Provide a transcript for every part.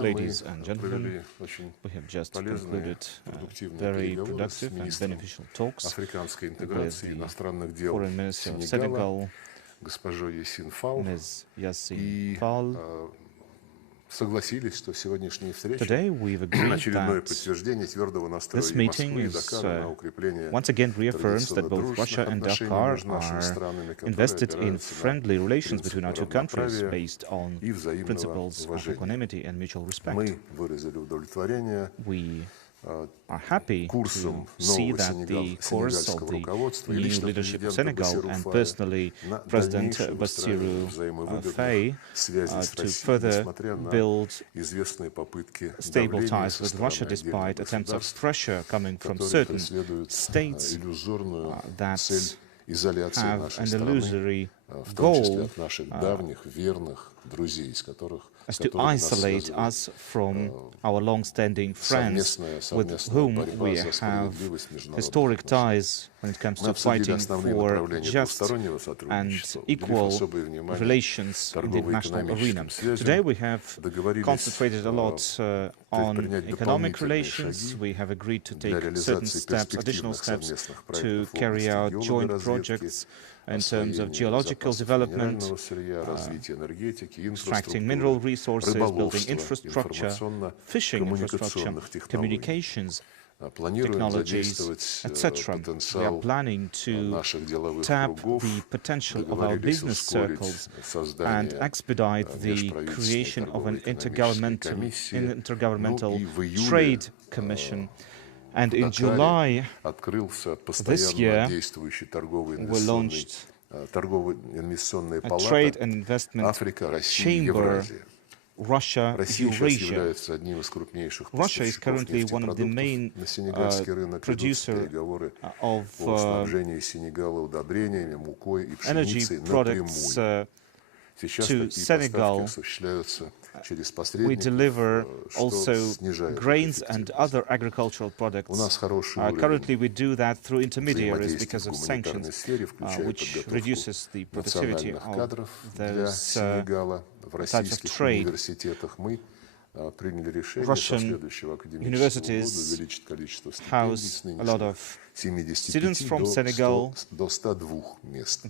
Ladies and gentlemen, we have just concluded very productive and beneficial talks with the Foreign Minister of Senegal, Ms. Yassine. Today we've agreed that this meeting is once again reaffirms that both Russia and Dakar are invested in friendly relations between our two countries based on principles of equanimity and mutual respect. We are happy to see that the course of the new leadership of Senegal and personally President Bassirou Faye to further build stable ties with Russia despite attempts of pressure coming from certain states that have an illusory goal as to isolate us from our long-standing friends with whom we have historic ties when it comes to fighting for just and equal relations in the international arena. Today we have concentrated a lot on economic relations. We have agreed to take certain steps, additional steps, to carry out joint projects in terms of geological development, extracting mineral resources, building infrastructure, fishing infrastructure, communications, technologies, etc. We are planning to tap the potential of our business circles and expedite the creation of an intergovernmental trade commission. And in July this year, we launched a trade and investment chamber, Russia-Eurasia. Russia is currently one of the main producers of energy products to Senegal. We deliver also grains and other agricultural products. Currently we do that through intermediaries because of sanctions, which reduces the productivity of those types of trade. Russian universities house a lot of students from Senegal.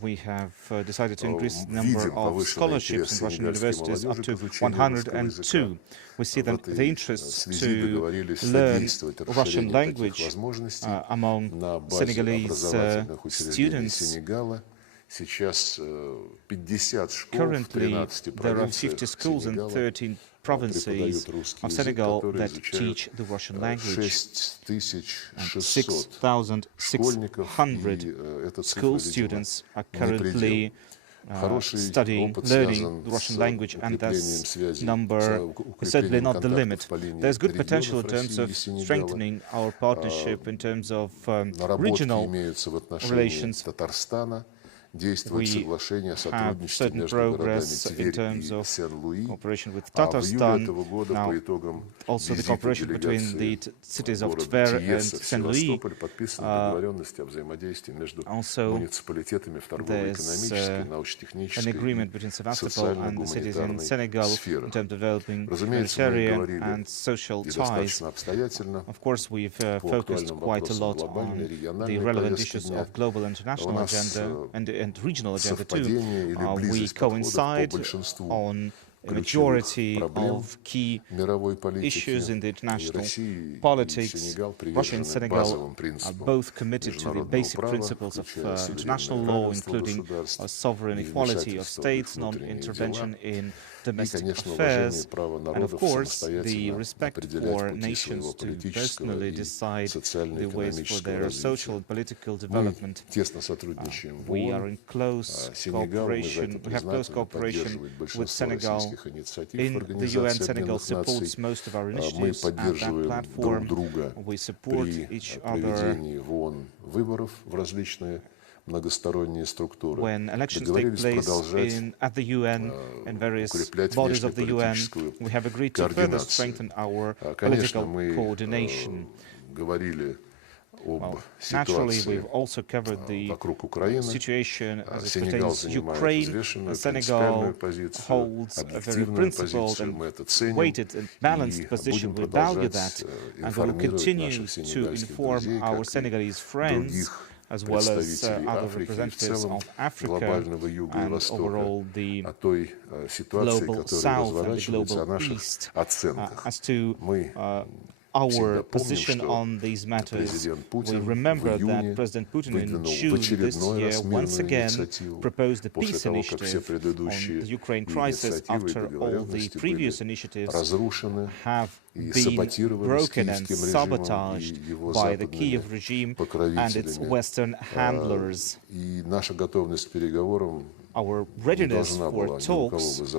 We have decided to increase the number of scholarships in Russian universities up to 102. We see that the interest to learn Russian language among Senegalese students. Currently, there are 50 schools in 13 provinces of Senegal that teach the Russian language. 6,600 school students are currently learning the Russian language, and this number is certainly not the limit. There's good potential in terms of strengthening our partnership in terms of regional relations. We have certain progress in terms of cooperation with Tatarstan, now also the cooperation between the cities of Tver and Saint-Louis. Also, there's an agreement between Sevastopol and the cities in Senegal in terms of developing humanitarian and social ties. Of course, we've focused quite a lot on the relevant issues of global international agenda and regional agenda too. We coincide on a majority of key issues in the international politics. Russia and Senegal are both committed to the basic principles of international law, including sovereign equality of states, non-intervention in domestic affairs, and of course the respect for nations to personally decide the ways for their social and political development. We are in close cooperation. We have close cooperation with Senegal. In the UN, Senegal supports most of our initiatives at that platform. We support each other when elections take place at the UN and various bodies of the UN. We have agreed to further strengthen our political coordination. Well, naturally, we've also covered the situation as it pertains to Ukraine. Senegal holds a very principled and weighted and balanced position. We value that, and we will continue to inform our Senegalese friends as well as other representatives of Africa and overall the global South and the global East as to our position on these matters. We remember that President Putin in June this year once again proposed a peace initiative on the Ukraine crisis after all the previous initiatives have been broken and sabotaged by the Kiev regime and its Western handlers. Our readiness for talks was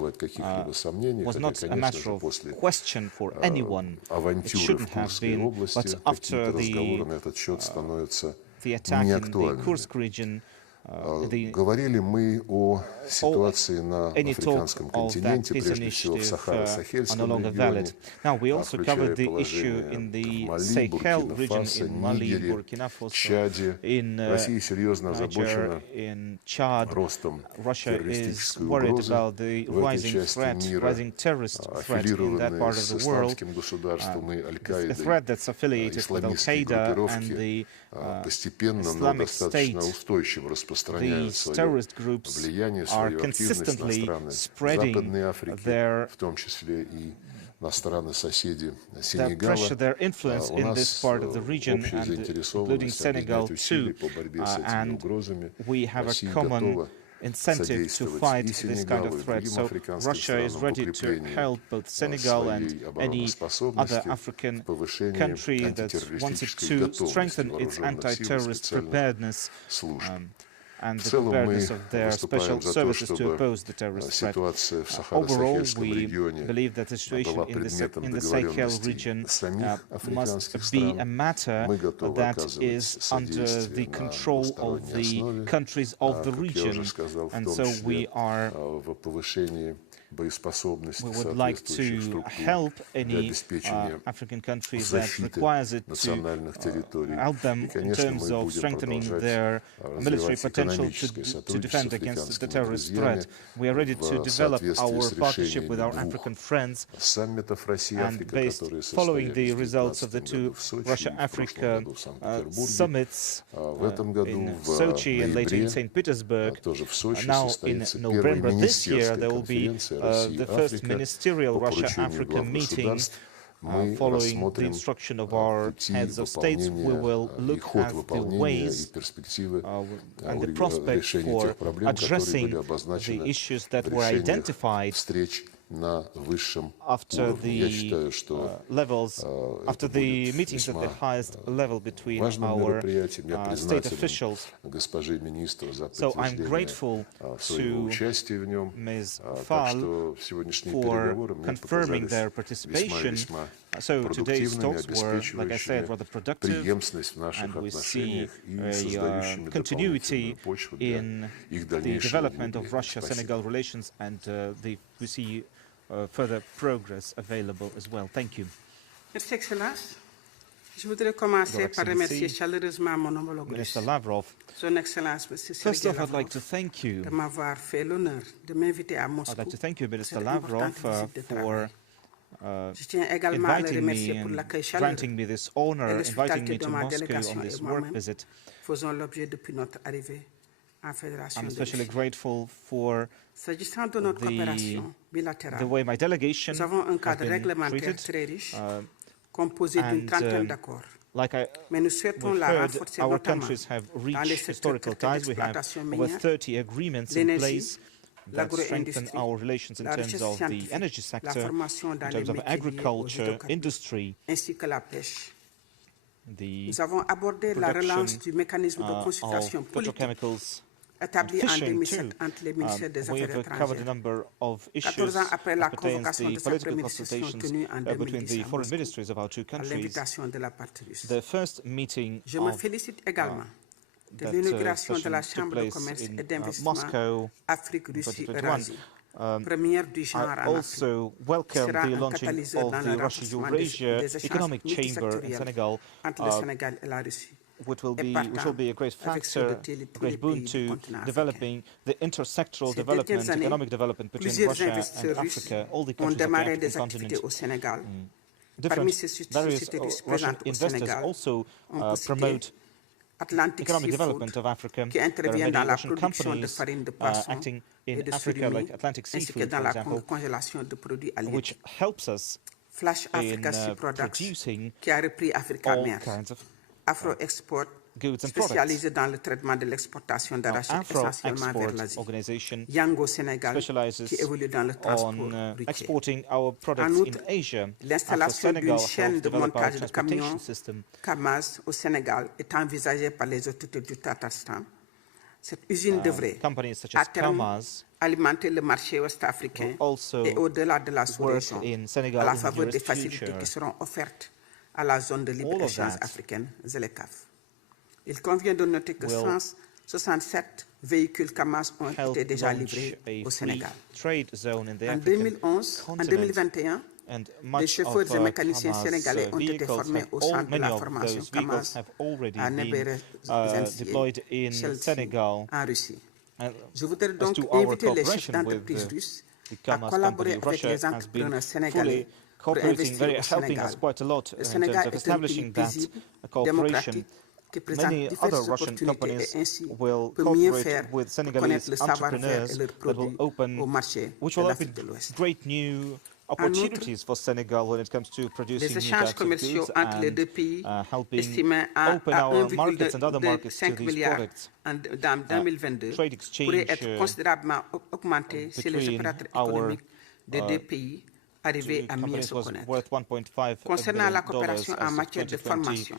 not a matter of question for anyone. It shouldn't have been, but after the attack in the Kursk region, any talk of that peace initiative are no longer valid. Now, we also covered the issue in the Sahel region, in Mali, Burkina Faso, in Niger, in Chad. Russia is worried about the rising threat, rising terrorist threat in that part of the world, a threat that's affiliated with Al-Qaeda and the Islamic State. These terrorist groups are consistently spreading their pressure, their influence in this part of the region, and including Senegal too. And we have a common incentive to fight this kind of threat. So Russia is ready to help both Senegal and any other African country that wanted to strengthen its anti-terrorist preparedness and the preparedness of their special services to oppose the terrorist threat. Overall, we believe that the situation in the Sahel region must be a matter that is under the control of the countries of the region. And so we would like to help any African countries that requires it to help them in terms of strengthening their military potential to defend against the terrorist threat. We are ready to develop our partnership with our African friends, and following the results of the two Russia-Africa summits in Sochi and later in St. Petersburg. Now in November this year there will be the first ministerial Russia-Africa meeting. Following the instruction of our heads of states, we will look at the ways and the prospects for addressing the issues that were identified after the meetings at the highest level between our state officials. So I'm grateful to Ms. Fall for confirming their participation. So today's talks were, like I said, rather productive, and we see a continuity in the development of Russia-Senegal relations, and we see further progress available as well. Thank you. Merci, Excellence. Je voudrais commencer par remercier chaleureusement mon homologue Minister Lavrov. Son Excellence, Minister First Sergei off, I'd Lavrov, like to thank you. de m'avoir fait l'honneur de m'inviter à Moscou. I'd like to thank you, Minister Cette Lavrov, importante visite de for travail. Je tiens également à le inviting remercier me pour and l'accueil chaleureux granting me this honor, et inviting l'hospitalité me de to ma Moscow délégation on et this work moi-même visit. faisons l'objet depuis notre arrivée en Fédération I'm de especially Russie. grateful for S'agissant de notre coopération the bilatérale, way my delegation nous avons un has cadre been réglementaire treated. très riche, composé d'une and, trentaine d'accords. Like Mais nous souhaitons we've la heard, renforcer our notamment countries have dans les reached secteurs historical clés ties. We have d'exploitation over minière, 30 agreements in l'énergie, place that strengthen l'agro-industrie, our relations in la terms recherche of the scientifique, energy la sector, formation dans in les terms of métiers liés aux agriculture, hydrocarbures, industry, ainsi que la pêche. the Nous avons abordé la relance du mécanisme de of consultation politique petrochemicals, établi en fishing 2007 too. entre les ministères des Affaires We've covered a étrangères. number of issues 14 ans après la as pertains convocation the de sa political première session consultations tenue en between 2010 the à foreign Moscou, ministries of our two à countries. l'invitation de la partie russe. The first meeting Je me félicite également de l'inauguration de la Chambre de commerce et d'investissement Moscow Afrique-Russie-Eurasie, première du genre I en Afrique, also welcome sera the un launching catalyseur of dans the le renforcement Russia-Eurasia des échanges Economic Chamber in multisectoriels Senegal, entre le Sénégal et la Russie. which will be a great factor, a great boon to developing the intersectoral development, economic development between Russia and Africa, all the countries of the African continent. Various Russian investors also promote economic development of Africa. There are many Russian companies acting in Africa, like Atlantic Seafood, for example, which helps us in producing all kinds of goods and products. Afro-Export Organization specializes on exporting our products in Asia. Afro-Senegal helps develop our transportation system. Kamaz au Sénégal est envisagée par les autorités du Tatarstan. Cette usine devrait, à terme, alimenter le marché ouest-africain et au-delà de la sous-région, à la faveur des facilités qui seront offertes à la zone de libre-échange africaine, ZLECAf. Il convient de noter que 167 véhicules Kamaz ont été déjà livrés au Sénégal. En 2011, en 2021, les chauffeurs et mécaniciens sénégalais ont été formés au centre de la formation Kamaz à Neberezenski, en Russie. Je voudrais donc inviter les chefs d'entreprise russes à collaborer avec les entrepreneurs sénégalais pour investir au Sénégal. Le Sénégal est un pays paisible, démocratique, qui présente diverses opportunités et ainsi peut mieux faire connaître le savoir-faire et leurs produits au marché de l'Afrique de l'Ouest. Opportunities for Senegal when it comes to producing les échanges commerciaux entre les deux pays, estimés à 1,5 milliard en 2022, pourraient être considérablement augmentés si les opérateurs économiques des deux pays arrivaient à mieux se connaître. Concernant la coopération en matière de formation,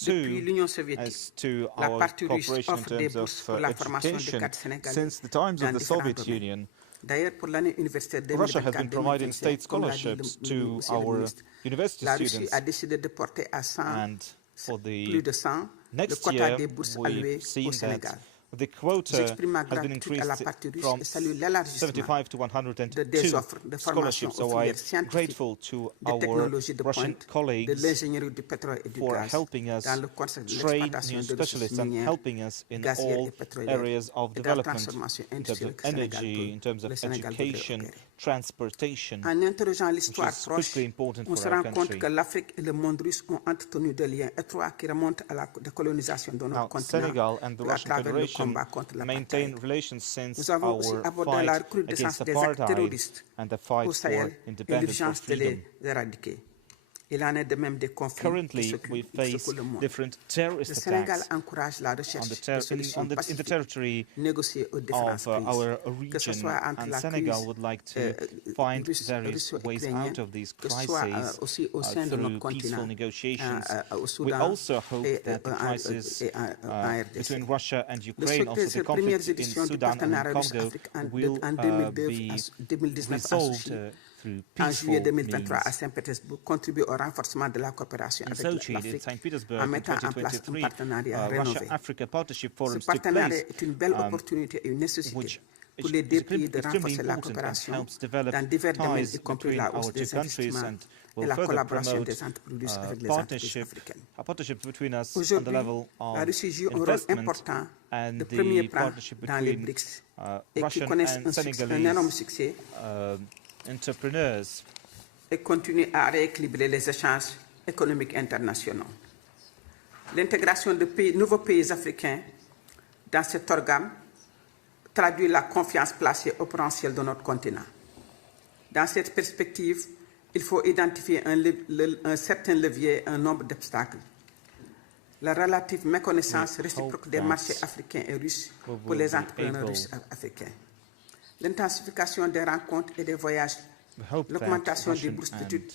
depuis l'Union soviétique, la partie russe offre des bourses pour la formation des cadres sénégalais dans différents domaines. D'ailleurs, pour l'année universitaire 2024-2025, comme l'a dit le ministre, la Russie a décidé de porter à 100, plus de 100, le quota des bourses allouées au Sénégal. J'exprime ma gratitude à la partie russe et salue l'élargissement des offres de formation aux filières scientifiques, des technologies de pointe, de l'ingénierie du pétrole et du gaz, dans le contexte de l'exploitation de ressources minières, gazières et pétrolières, et de la transformation industrielle que le Sénégal devrait opérer. En interrogeant l'histoire proche, on se rend compte que l'Afrique et le monde russe ont entretenu des liens étroits qui remontent à la décolonisation de notre continent à travers le combat contre l'apartheid. Nous avons aussi abordé la recrudescence des actes terroristes au Sahel et l'urgence de les éradiquer. Il en est de même des conflits qui secouent le monde. Le Sénégal encourage la recherche de solutions pacifiques négociées aux différentes crises, que ce soit entre la crise russo-ukrainienne, que ce soit aussi au sein de notre continent, au Soudan et en RDC. Le succès des premières éditions du partenariat russe-Afrique en 2019 à Sochi, en juillet 2023 à Saint-Pétersbourg, contribue au renforcement de la coopération avec l'Afrique en mettant en place un partenariat rénové. Ce partenariat est une belle opportunité et une nécessité pour les deux pays de renforcer la coopération dans divers domaines, y compris la hausse des investissements et la collaboration des entreprises avec les entreprises africaines. Aujourd'hui, la Russie joue un rôle important de premier plan dans les BRICS et qui connaissent un énorme succès et continue à rééquilibrer les échanges économiques internationaux. L'intégration de nouveaux pays africains dans cet organe traduit la confiance placée au potentiel de notre continent. Dans cette perspective, il faut identifier un certain levier et un nombre d'obstacles. La relative méconnaissance réciproque des marchés africains et russes pour les entrepreneurs russes africains. L'intensification des rencontres et des voyages, l'augmentation des bourses d'études,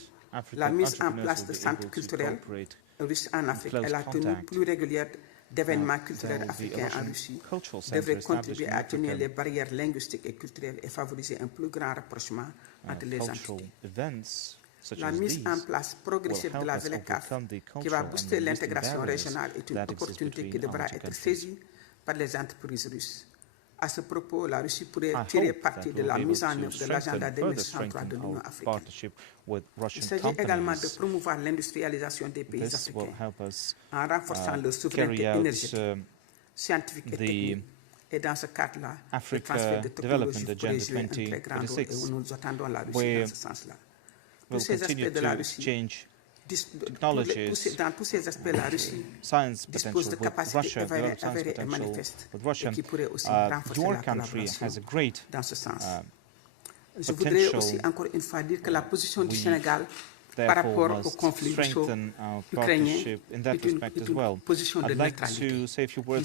la mise en place de centres culturels russes en Afrique et la tenue plus régulière d'événements culturels africains en Russie devraient contribuer à tenir les barrières linguistiques et culturelles et favoriser un plus grand rapprochement entre les entités. La mise en place progressive de la ZLECAf, qui va booster l'intégration régionale, est une opportunité qui devra être saisie par les entreprises russes. À ce propos, la Russie pourrait tirer parti de la mise en œuvre de l'agenda 2063 de l'Union africaine. Il s'agit également de promouvoir l'industrialisation des pays africains en renforçant leur souveraineté énergétique, scientifique et technique. Et dans ce cadre-là, le transfert de technologie pourrait jouer un très grand rôle et nous attendons la Russie dans ce sens-là. Tous ces aspects de la Russie, dans tous ces aspects, la Russie dispose de capacités avérées et manifestes et qui pourraient aussi renforcer la collaboration dans ce sens. Je voudrais aussi encore une fois dire que la position du Sénégal par rapport au conflit russo-ukrainien est une position de neutralité, une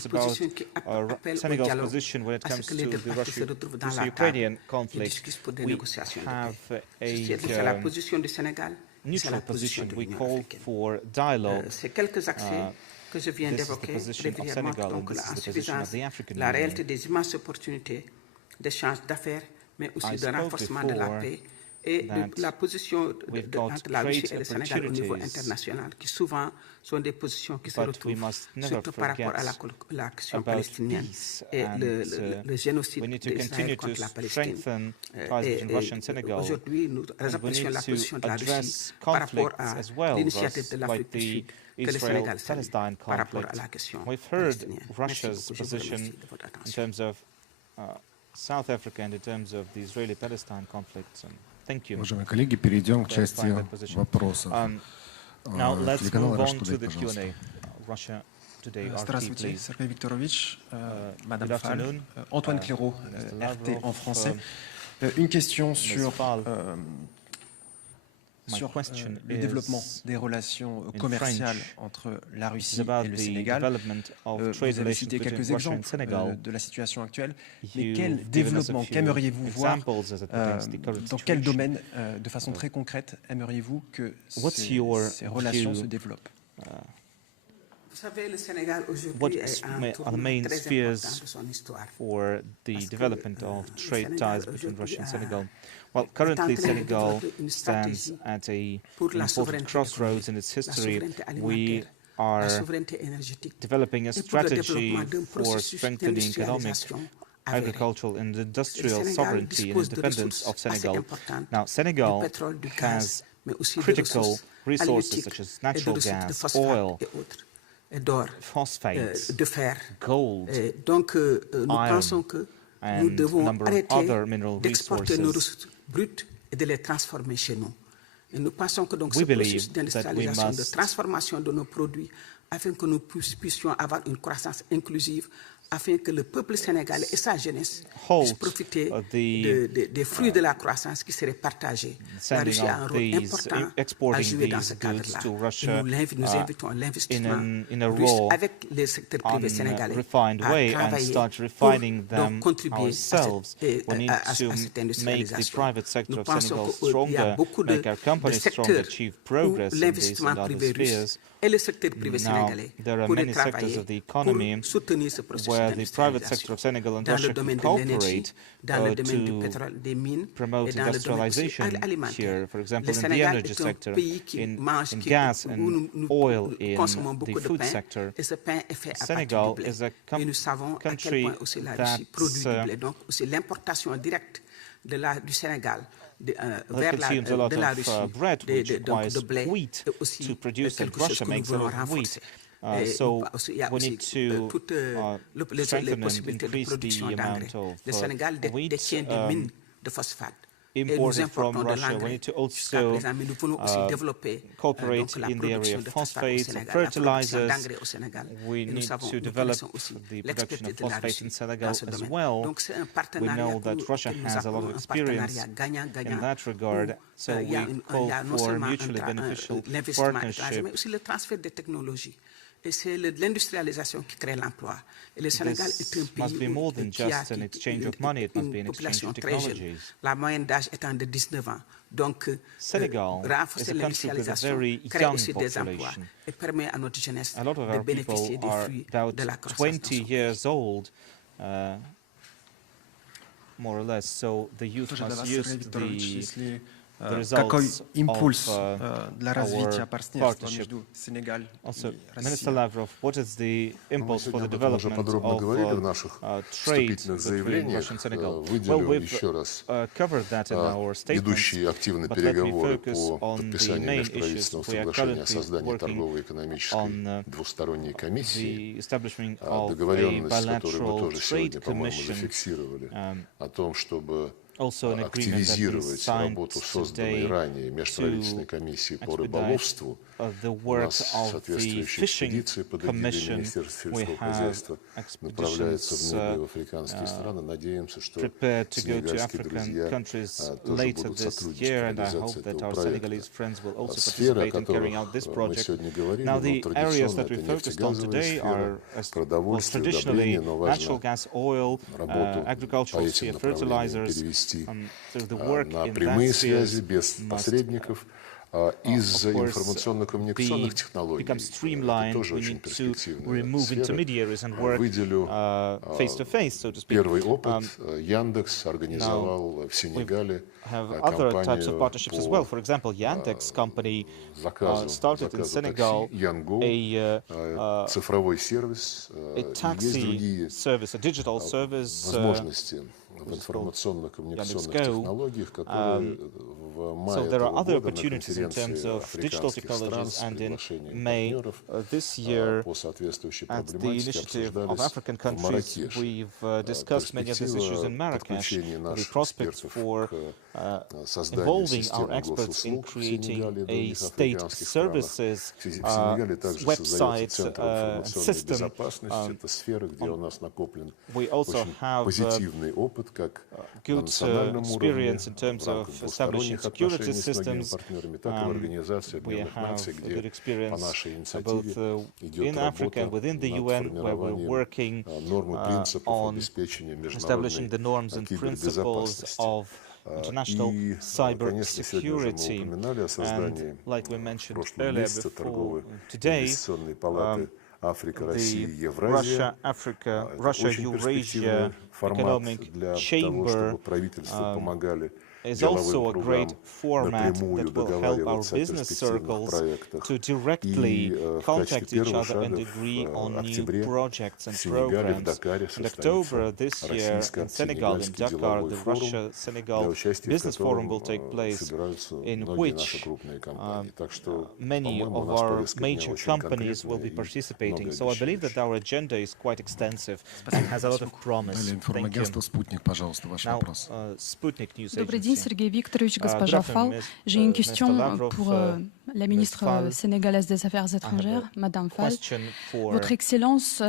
position qui appelle au dialogue, à ce que les deux parties se retrouvent dans la table et discutent pour des négociations de paix. C'est la position du Sénégal. Neutral position. We call for dialogue. Ces quelques axes que je viens d'évoquer régulièrement, donc l'insuffisance, la réalité des immenses opportunités d'échange d'affaires, mais aussi de renforcement de la paix et de la position entre la Russie et le Sénégal au niveau international, qui souvent sont des positions qui se retrouvent surtout par rapport à la question palestinienne et le génocide d'Israël contre la Palestine. Aujourd'hui, nous apprécions la position de la Russie par rapport à l'initiative de l'Afrique du Sud que le Sénégal salue par rapport à la question palestinienne. Russia's position in terms of South Africa and in terms of the Israeli-Palestine conflict. Thank you. Уважаемые коллеги, перейдем к части вопросов. Now let's move on to the Q&A. Russia Today, Здравствуйте, Сергей Викторович, Madame Fall, Antoine Clairaut, RT en français. Une question sur le développement des relations commerciales entre la Russie et le Sénégal. Vous avez cité quelques exemples de la situation actuelle, mais quel développement, qu'aimeriez-vous voir, dans quel domaine, de façon très concrète, aimeriez-vous que ces relations se développent? Vous savez, le Sénégal aujourd'hui est un tournant très important de son histoire. For the development of trade ties between Russia and Senegal. Well, currently Senegal stands at an important crossroads in its history. We are developing a strategy for strengthening economic, agricultural and industrial sovereignty and independence of Senegal. Now, Senegal has critical resources such as natural gas, oil, phosphates, de fer, gold, donc nous pensons que nous devons arrêter d'exporter nos ressources brutes et de les transformer chez nous. Et nous pensons que donc ce processus d'industrialisation, de transformation de nos produits, afin que nous puissions avoir une croissance inclusive, afin que le peuple sénégalais et sa jeunesse puissent profiter des fruits de la croissance qui seraient partagés. La Russie a un rôle important à jouer dans ce cadre-là. Nous invitons l'investissement russe avec les secteurs privés sénégalais à travailler pour contribuer à cette industrialisation. Nous pensons qu'il y a beaucoup de secteurs où l'investissement privé russe et le secteur privé sénégalais pourraient travailler pour soutenir ce processus d'industrialisation dans le domaine de l'énergie, dans le domaine du pétrole, des mines et dans le domaine aussi alimentaire. Le Sénégal est un pays qui mange, où nous consommons beaucoup de pain et ce pain est fait à partir du blé. Et nous savons à quel point aussi la Russie produit du blé. Donc aussi l'importation directe du Sénégal vers de la Russie de blé et aussi quelque chose que nous voulons renforcer. So we need to strengthen and increase the amount of Le Sénégal détient des mines de phosphate. Imported from Russia. We need to also cooperate in the area of phosphates and fertilizers. We need to develop the production of phosphates in Senegal as well. We know that Russia has a lot of experience in that regard, so we call for mutually beneficial partnership. Et c'est l'industrialisation qui crée l'emploi. Et le Sénégal est un pays qui a une population très jeune, la moyenne d'âge étant de 19 ans. Donc, renforcer l'industrialisation crée aussi des emplois et permet à notre jeunesse de bénéficier des fruits de la croissance. 20 years old, more or less, so the youth must use какой импульс для развития партнерства между Сенегал и Minister Россией? Lavrov, what is the impulse for the уже development подробно говорили в of наших trade вступительных between заявлениях. Russia and Senegal? Well, Выделю we've еще раз covered that in our statements, ведущие активные but let me переговоры focus по on the подписанию main межправительственного issues. We are соглашения о currently создании working торгово-экономической on двусторонней комиссии, the establishment of a договоренность, которую мы bilateral тоже сегодня, trade по-моему, commission, зафиксировали, о том, чтобы also an agreement that we активизировать signed работу созданной today ранее межправительственной комиссии по expedite рыболовству. the У work нас of the соответствующая fishing экспедиция под эгидой commission. Министерства We сельского have хозяйства направляется в expeditions в африканские страны. Надеемся, что prepared to go to сенегальские African друзья countries тоже later будут this сотрудничать year, в and I hope реализации that этого our проекта. Senegalese friends will also Сферы, о participate in carrying которых out this мы project. сегодня говорили, Now, the areas традиционно that we это focused on нефтегазовая today сфера, are продовольствие, traditionally удобрения, но natural важно gas, oil, работу по agricultural этим sphere, направлениям fertilizers. перевести So the work на in прямые that связи, sphere без посредников. Из информационно-коммуникационных технологий. Become streamlined. Это тоже We очень need to перспективная remove сфера. intermediaries and work Выделю face-to-face, so to speak. первый опыт. Яндекс организовал в Сенегале have other types of компанию partnerships as well. For example, Yandex company started in Senegal a цифровой сервис, taxi service, a digital service. возможности в информационно-коммуникационных технологиях, которые в мае So there are этого other года на opportunities in terms конференции of digital африканских стран technologies, с and in приглашением May партнеров this year, по соответствующей at the проблематике initiative of обсуждались African в countries, Марракеше. we've discussed many of these issues in Marrakesh. Подключение The наших prospects экспертов for к созданию involving our системы experts in госуслуг в creating Сенегале и a других state африканских странах. services В Сенегале также создается website Центр and информационной system. безопасности. Это сфера, где у нас накоплен We also очень have позитивный опыт, как на good национальном уровне, experience in terms в of рамках establishing двусторонних security отношений с многими systems. партнерами, так и в Организации We Объединенных Наций, have a good где по experience нашей both инициативе идет in Africa работа and within the над UN, where we're формированием working норм и принципов on обеспечения establishing the norms and principles кибербезопасности. of international И, cyber конечно, сегодня уже мы security. упоминали о создании And like we в mentioned прошлом earlier месяце before, торговой today, инвестиционной палаты Африка, Россия, the Евразия. Russia-Africa, Это очень Russia-Eurasia перспективный формат Economic для того, Chamber чтобы правительства помогали is деловым also a кругам great format напрямую that will help our договариваться о business перспективных circles проектах. to directly в качестве contact each первого other and шага agree в on new октябре projects and в Сенегале, в programs. Дакаре In October this year in Senegal, in российско-сенегальский Dakar, деловой the форум, Russia-Senegal для участия в Business Forum котором will take place, собираются in многие наши which крупные компании. Так что, many по-моему, у of нас our повестка дня major очень companies will конкретная be и participating. So I believe that многообещающая. our agenda is quite extensive and has a lot of promise. Далее Thank you. информагентство «Спутник», пожалуйста, ваш Now, вопрос. Sputnik News Добрый день, Agency. Сергей Викторович, госпожа Good Fall. afternoon, J'ai une Mr. question Lavrov, pour la ministre Fall. sénégalaise des Affaires étrangères, a Madame Fall. Question for Votre Excellence,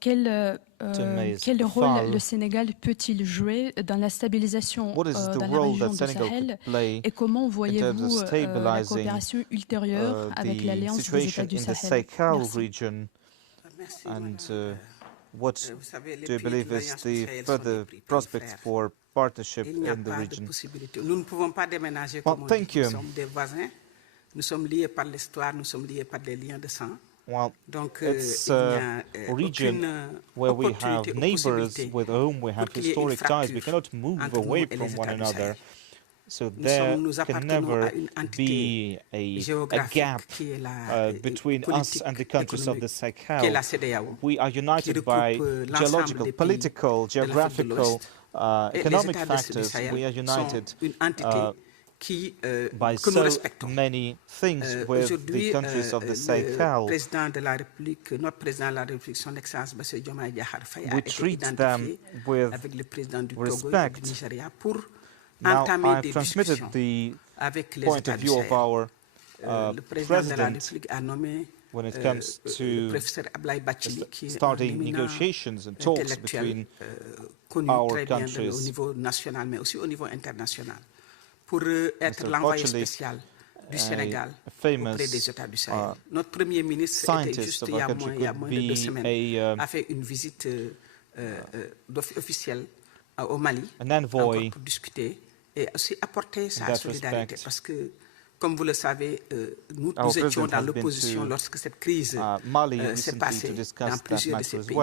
quel Ms. rôle Fall. le Sénégal peut-il jouer dans la stabilisation What is the dans la role région that du Senegal Sahel could play et comment in terms voyez-vous of la stabilizing coopération ultérieure avec the l'Alliance des situation États du in the Sahel? Sahel Merci. region? Merci, And madame. what Vous savez, les do you pays de believe is l'Alliance du the Sahel sont further des pays prospects frères. for partnership Il n'y a in the pas de region? possibilité. Nous ne pouvons pas déménager Well, comme on thank dit. you. Nous sommes des voisins. Nous sommes liés par l'histoire. Nous sommes liés par des liens de sang. Well, Donc, it's il n'y a a region where we have neighbors with whom we have historic ties. We cannot move away from one another. So there can never be a gap between us and the countries of the Sahel. We are united by geological, political, geographical, economic factors. We are united by so many things with the countries of the Sahel. We treat them with respect. Now, I've transmitted the point of view of our president when it comes to starting negotiations and talks between our countries. Pour être l'envoyé spécial du Sénégal auprès des États du Sahel. Notre Premier ministre était juste il y a moins de 2 semaines, a fait une visite officielle au Mali pour discuter et aussi apporter sa solidarité parce que, comme vous le savez, nous étions dans l'opposition lorsque cette crise s'est passée dans plusieurs de ces pays.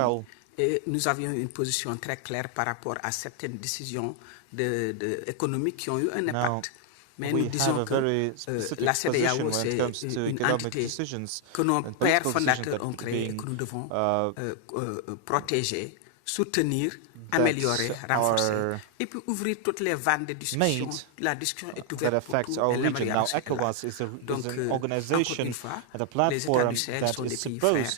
Et nous avions une position très claire par rapport à certaines décisions économiques qui ont eu un impact. Mais nous disons que la CEDEAO, c'est une entité que nos pères fondateurs ont créée et que nous devons protéger, soutenir, améliorer, renforcer, et puis ouvrir toutes les vannes de discussion. La discussion est ouverte pour tout et l'amélioration est là. Donc, encore une fois, les États du Sahel sont des pays frères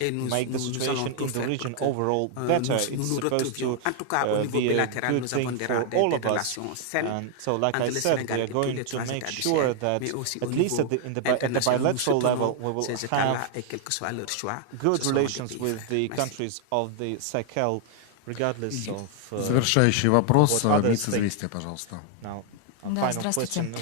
et nous allons tout faire pour que nous nous retrouvions. En tout cas, au niveau bilatéral, nous avons des relations saines entre le Sénégal et tous les trois États du Sahel, mais aussi au niveau international, nous soutenons ces États-là et quel que soit leur choix. Good relations with the countries of the Sahel, regardless of Завершающий вопрос, МИД-известия, пожалуйста. Да, здравствуйте.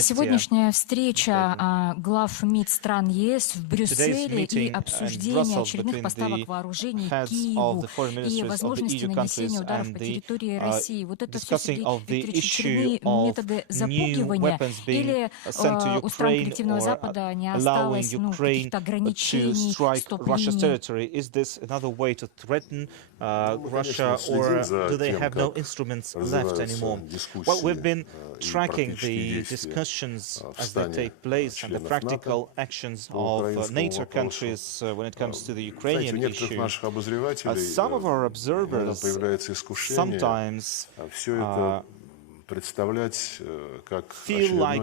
Сегодняшняя встреча глав МИД стран ЕС в Брюсселе и обсуждение очередных поставок вооружений Киеву и возможности нанесения ударов по территории России. Вот это все-таки очередные методы запугивания или у стран коллективного Запада не осталось каких-то ограничений, threaten Russia, or do they have no instruments left anymore? Well, we've been tracking the discussions as they take place and the practical actions of NATO countries when it comes to the Ukrainian issue. Some of our observers sometimes feel like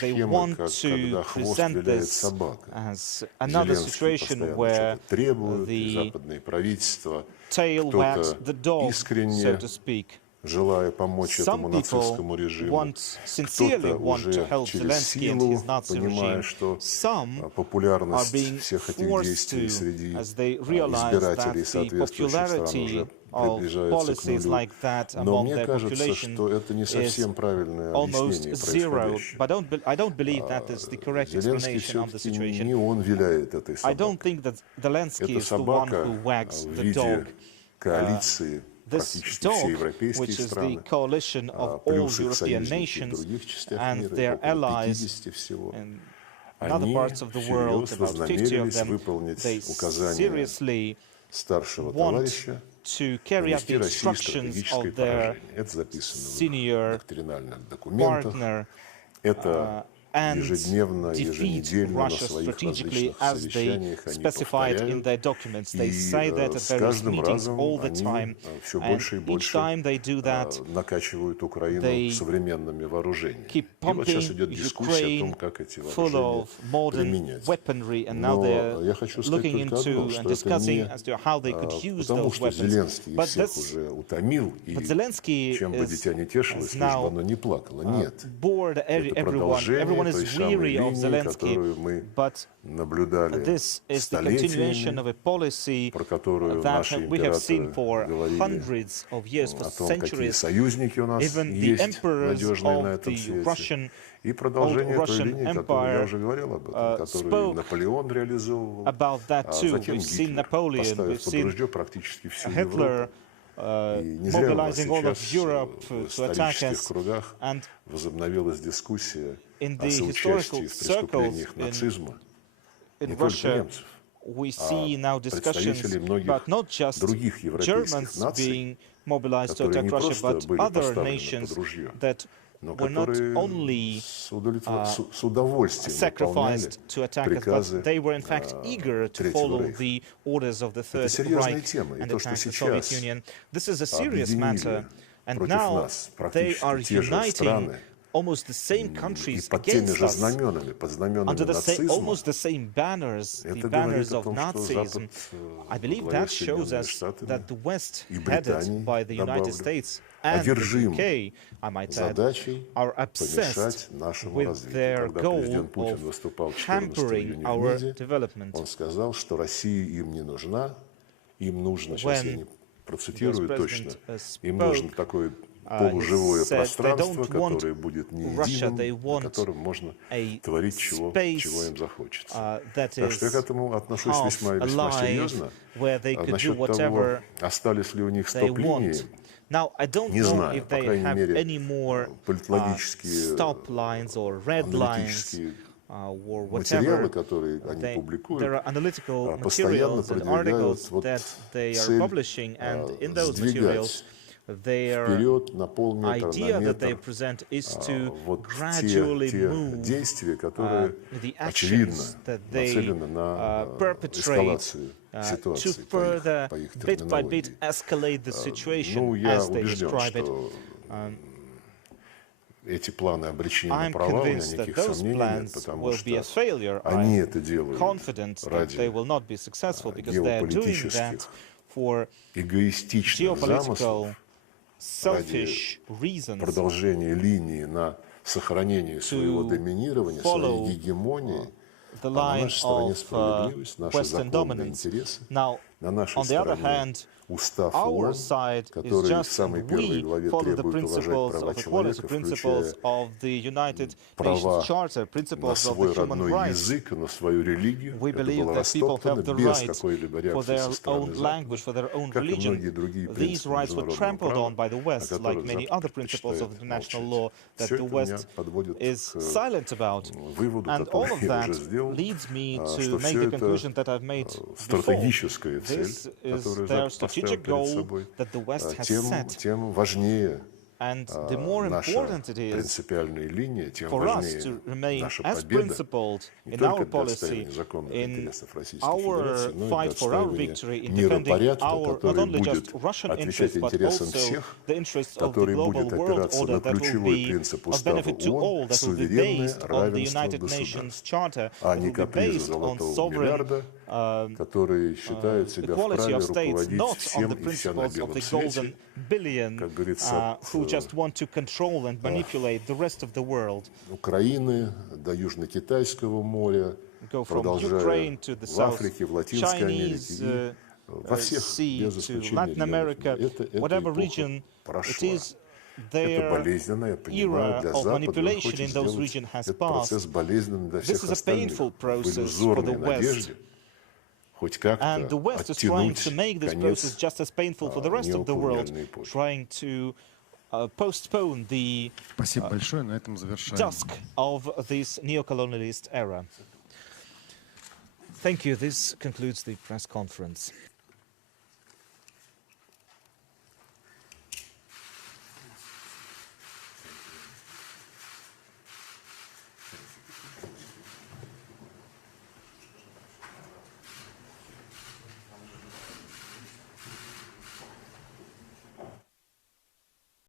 they want to present this as another situation where the tail wags the dog, so to speak. Some people sincerely want to help Zelensky and his Nazi regime. Some are being forced to, as they realize that the popularity of policies like that among their populations is almost zero. But I don't believe that is the correct explanation of the situation. I don't think that Zelensky is the one who wags the dog. This dog, which is the coalition of all European nations and their allies in other parts of the world, about 50 of them, they seriously want to carry out the instructions of their senior partner and defeat Russia strategically as they specified in their documents. They say that at various meetings all the time, and each time they do that, they keep pumping Ukraine full of modern weaponry, and now they're looking into and discussing as to how they could use those weapons. But Zelensky is now bored everyone is weary of Zelensky, but this is the continuation of a policy that we have seen for hundreds of years, for centuries. Even the emperors of the Russian Empire spoke about that too. We've seen Napoleon, we've seen Hitler mobilizing all of Europe to attack us, and in the historical circles in Russia, we see now discussions about not just Germans being mobilized to attack Russia, but other nations that were not only sacrificed to attack us, but they were in fact eager to follow the orders of the Third Reich and attack the Soviet Union. This is a serious matter, and now they are uniting almost the same countries against us under almost the same banners, the banners of Nazism. I believe that shows us that the West, headed by the United States and the UK, I might add, are obsessed with their goal of hampering our development. полуживое пространство, которое будет неединым, в котором можно творить чего им захочется. Так что я к этому отношусь весьма и весьма серьезно. Насчет того, остались ли у них стоп-линии, не знаю, по крайней мере, политологические, аналитические материалы, которые они публикуют, постоянно продвигают вот цель сдвигать their idea that they present is to gradually move the actions that they perpetrate to further, bit by bit, escalate the situation as they describe it. I'm convinced that those plans will be a failure. I'm confident that they will not be successful because they are doing that for geopolitical, selfish reasons to follow the line of Western dominance. Now, on the other hand, our side is just, and we follow the principles of equality, principles of the United Nations Charter, principles of the human rights. We believe that people have the right for their own language, for their own religion. These rights were trampled on by the West, like many other principles of international law that the West is silent about. And all of that leads me to make the conclusion that I've made before. This is their strategic goal that the West has set. And the more important it is for us to remain as principled in our policy, in our fight for our victory, in defending our not only just Russian interests, but also the interests of the global world order that will be of benefit to all, that will be based on the United Nations Charter, that will be based on sovereign equality of states, not on the principles of the golden billion who just want to control and manipulate the rest of the world. Go from Ukraine to the South Chinese Sea to Latin America, whatever region it is, their era of manipulation in those regions has passed. This is a painful process for the West. And the West is trying to make this process just as painful for the rest of the world, trying to postpone the dusk of this neo-colonialist era. Thank you. This concludes the press conference.